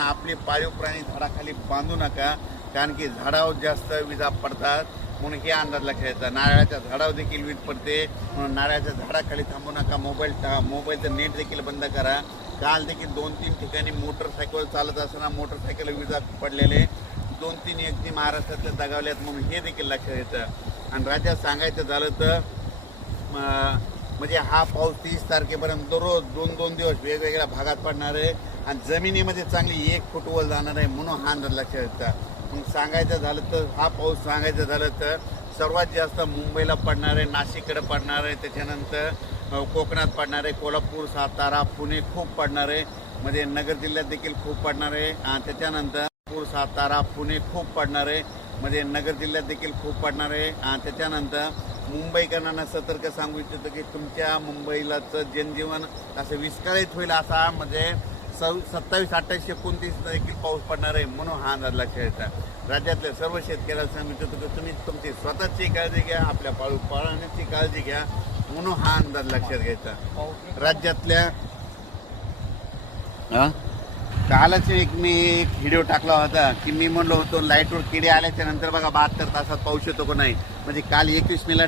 आपले पाळीव प्राणी झाडाखाली बांधू नका कारण की झाडावर जास्त विजा पडतात म्हणून हे अंदाज लक्षात येतं नारळाच्या झाडावर देखील वीज पडते म्हणून नारळाच्या झाडाखाली थांबू नका मोबाईल मोबाईलचं नेट देखील बंद करा. काल देखील दोन तीन ठिकाणी मोटरसायकल चालत असताना मोटरसायकल विजा पडलेले दोन तीन व्यक्ती महाराष्ट्रातल्या दगावल्यात म्हणून हे देखील लक्षात येतं. आणि राज्यात सांगायचं झालं तर म्हणजे हा पाऊस तीस तारखेपर्यंत दररोज दोन दोन दिवस वेगवेगळ्या भागात पडणार आहे. आणि जमिनीमध्ये चांगली एक फूट वर जाणार आहे म्हणून हा अंदाज लक्षात मग सांगायचं झालं तर हा पाऊस सांगायचं झालं तर सर्वात जास्त मुंबईला पडणार आहे नाशिककडे पडणार आहे त्याच्यानंतर कोकणात पडणार आहे कोल्हापूर सातारा पुणे खूप पडणार आहे. म्हणजे नगर जिल्ह्यात देखील खूप पडणार आहे. आणि त्याच्यानंतर पूर सातारा पुणे खूप पडणार आहे. म्हणजे नगर जिल्ह्यात देखील खूप पडणार आहे. आणि त्याच्यानंतर मुंबईकरांना सतर्क सांगू इच्छितो की तुमच्या मुंबईलाचं जनजीवन असं विस्कळीत होईल असा म्हणजे सव सत्तावीस अठ्ठावीस एकोणतीस देखील पाऊस पडणार आहे म्हणून हा अंदाज लक्षात येतात राज्यातल्या सर्व शेतकऱ्याला सांगितलं होतं की तुम्ही तुमची स्वतःची काळजी घ्या आपल्या पाळू पाळण्याची काळजी घ्या म्हणून हा अंदाज लक्षात घ्यायचा राज्यातल्या कालच एक मी एक व्हिडिओ टाकला होता की मी म्हणलो होतो लाईटवर किडे आल्याच्यानंतर बघा बहात्तर तासात पाऊस येतो का नाही? म्हणजे काल एकवीस मेला